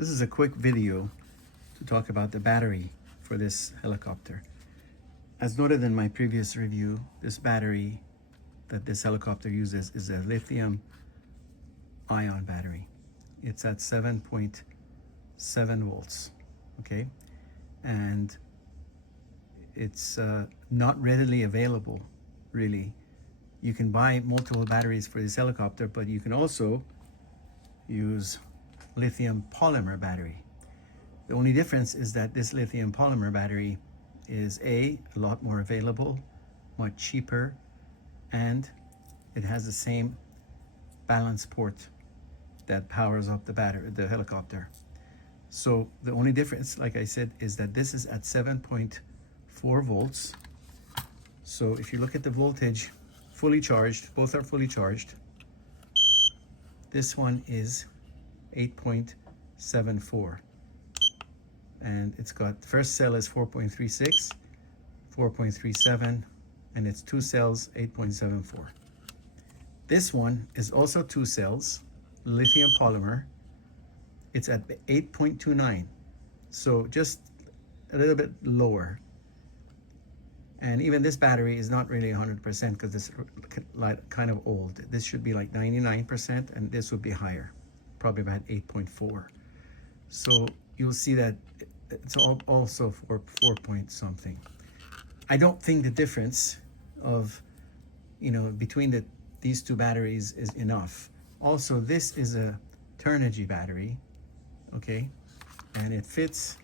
This is a quick video to talk about the battery for this helicopter. As noted in my previous review, this battery that this helicopter uses is a lithium ion battery. It's at 7.7 volts, okay? And it's not readily available, really. You can buy multiple batteries for this helicopter, but you can also use lithium polymer battery. The only difference is that this lithium polymer battery is a lot more available, much cheaper, and it has the same balance port that powers up the helicopter. So the only difference, like I said, is that this is at 7.4 volts. So if you look at the voltage, fully charged, both are fully charged. This one is 8.74, and it's got, first cell is 4.36, 4.37, and it's two cells, 8.74. This one is also two cells, lithium polymer. It's at 8.29, so just a little bit lower. And even this battery is not really 100% because it's kind of old. This should be like 99%, and this would be higher, probably about 8.4. So you'll see that it's also 4 point something. I don't think the difference of, between these two batteries is enough. Also, this is a Turnigy battery, okay? And it fits,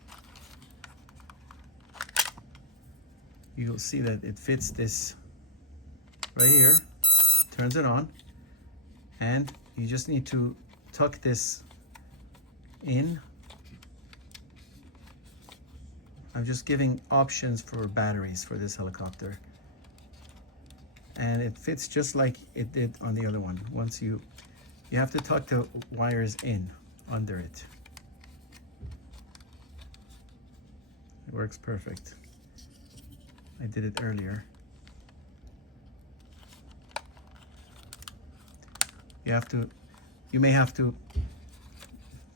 you'll see that it fits this right here, turns it on, and you just need to tuck this in. I'm just giving options for batteries for this helicopter, and it fits just like it did on the other one. Once you have to tuck the wires in under it. It works perfect. I did it earlier. You may have to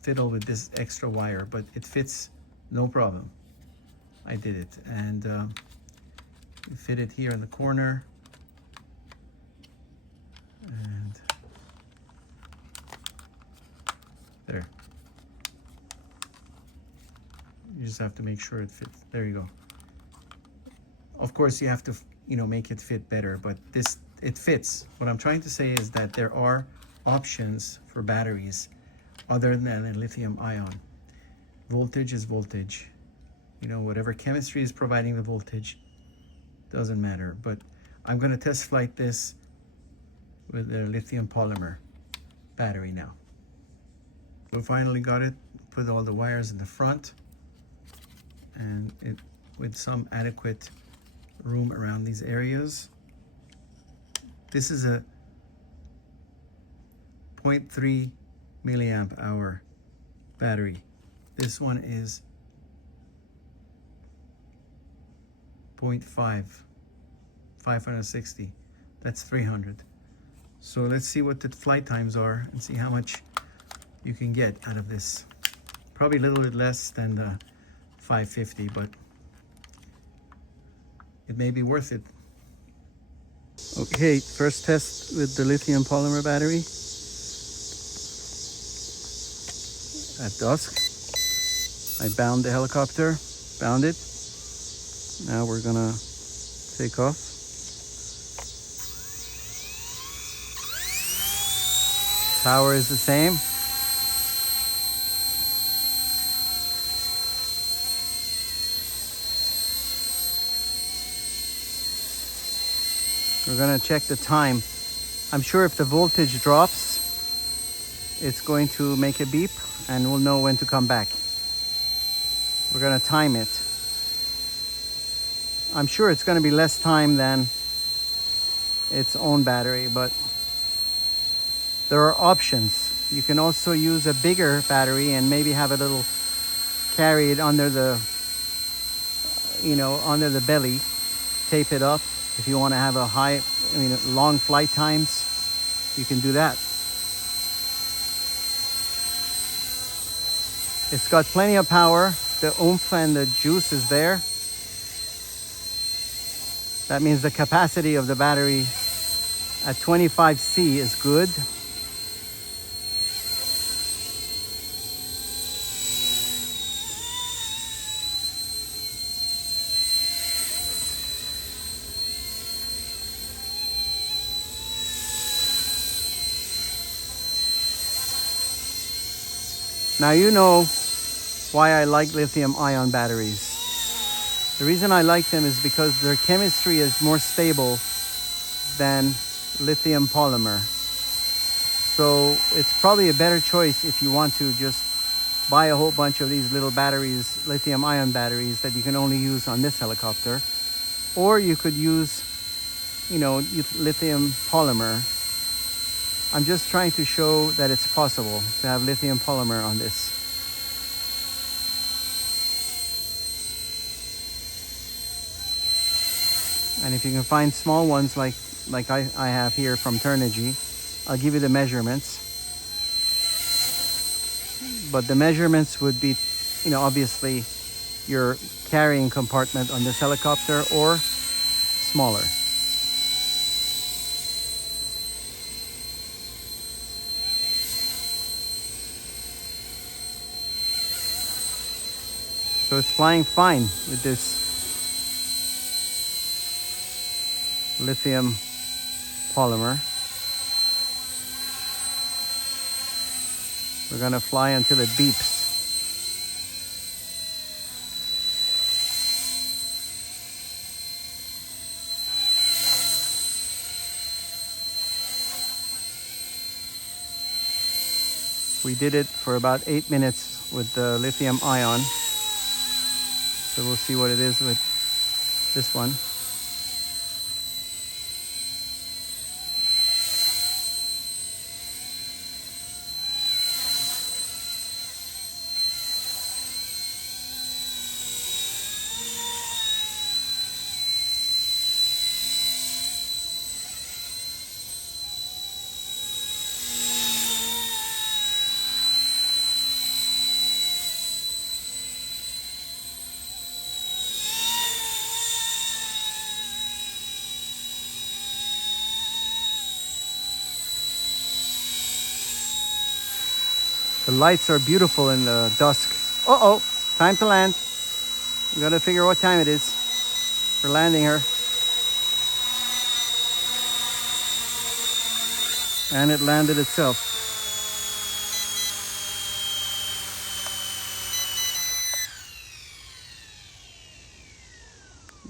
fiddle with this extra wire, but it fits no problem. I did it, and you fit it here in the corner, and there. You just have to make sure it fits. There you go. Of course, you have to, make it fit better, but it fits. What I'm trying to say is that there are options for batteries other than a lithium ion. Voltage is voltage. Whatever chemistry is providing the voltage, doesn't matter. But I'm going to test flight this with a lithium polymer battery now. So finally got it, put all the wires in the front, and it with some adequate room around these areas. This is a 0.3 milliamp hour battery. This one is 0.5, 560. That's 300. So let's see what the flight times are and see how much you can get out of this. Probably a little bit less than the 550, but it may be worth it. Okay, first test with the lithium polymer battery at Dusk. I bound the helicopter, bound it. Now we're gonna take off. Power is the same. We're gonna check the time. I'm sure if the voltage drops, it's going to make a beep and we'll know when to come back. We're gonna time it. I'm sure it's gonna be less time than its own battery, but there are options. You can also use a bigger battery and maybe have a little, carry it under the, under the belly, tape it up. If you want to have long flight times, you can do that. It's got plenty of power. The oomph and the juice is there. That means the capacity of the battery at 25C is good. Now you know why I like lithium-ion batteries. The reason I like them is because their chemistry is more stable than lithium polymer. So it's probably a better choice if you want to just buy a whole bunch of these little batteries, lithium-ion batteries that you can only use on this helicopter. Or you could use, lithium polymer. I'm just trying to show that it's possible to have lithium polymer on this. And if you can find small ones like I have here from Turnigy, I'll give you the measurements. But the measurements would be, obviously your carrying compartment on this helicopter or smaller. So it's flying fine with this lithium polymer. We're gonna fly until it beeps. We did it for about 8 minutes with the lithium ion. So we'll see what it is with this one. The lights are beautiful in the dusk. Uh-oh, time to land. We gotta figure what time it is. We're landing her. And it landed itself.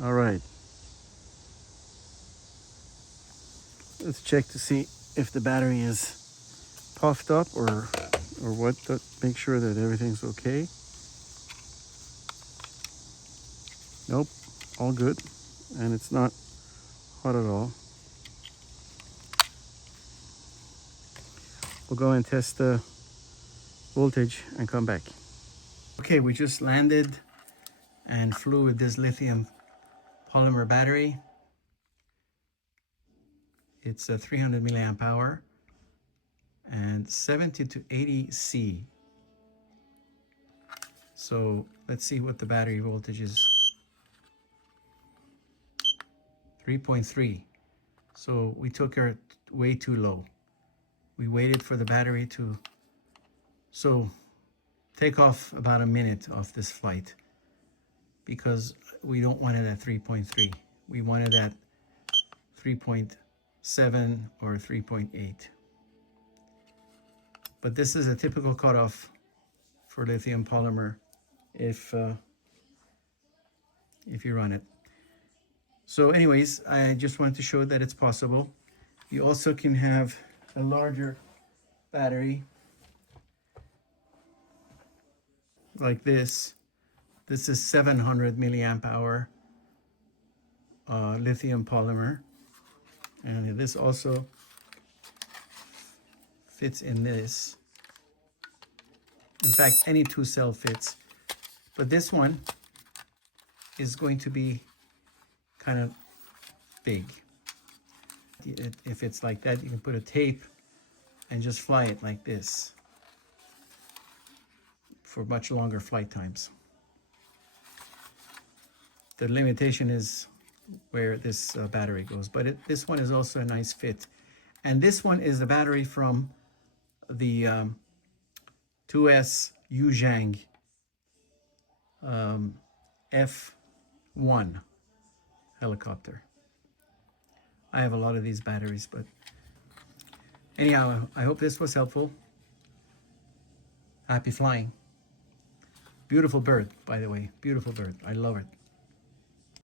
All right. Let's check to see if the battery is puffed up or what, to make sure that everything's okay. Nope, all good. And it's not hot at all. We'll go and test the voltage and come back. Okay, we just landed and flew with this lithium polymer battery. It's a 300 milliamp hour and 70 to 80 C. So let's see what the battery voltage is. 3.3. So we took her way too low. We waited for the battery to take off about a minute off this flight because we don't want it at 3.3. We want it at 3.7 or 3.8. But this is a typical cutoff for lithium polymer if you run it. So anyways, I just wanted to show that it's possible. You also can have a larger battery like this. This is 700 milliamp hour lithium polymer, and this also fits in this. In fact, any 2-cell fits, but this one is going to be kind of big. If it's like that, you can put a tape and just fly it like this for much longer flight times. The limitation is where this battery goes, but this one is also a nice fit. And this one is the battery from the 2S Yuzhang F1 helicopter. I have a lot of these batteries, but anyhow, I hope this was helpful. Happy flying. Beautiful bird, by the way. Beautiful bird. I love it.